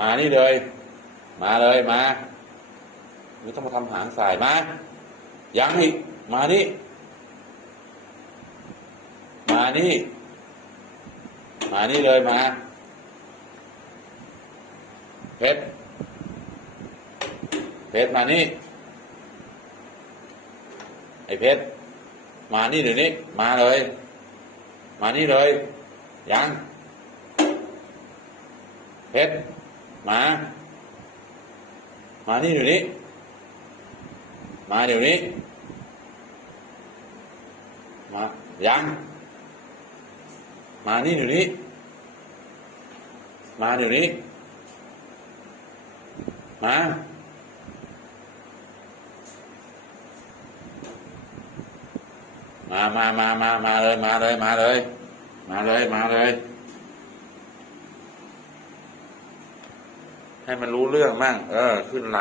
มานี่เลย มาเลยมาไม่ต้องมาทำหางสายมายังอีกมานี่ มานี่ มานี่เลยมาเพชรเพชรมานี่ไอ้เพชรมานี่เดี๋ยวนี้ มาเลย มานี่เลยยังเพชร มา มานี่เดี๋ยวนี้ มาเดี๋ยวนี้ มา ยัง มานี่เดี๋ยวนี้ มาเดี๋ยวนี้ มา มา มา มา มา มาเลย มาเลย มาเลย มาเลย มาเลย ให้มันรู้เรื่องมั่ง เออ ขึ้นไหล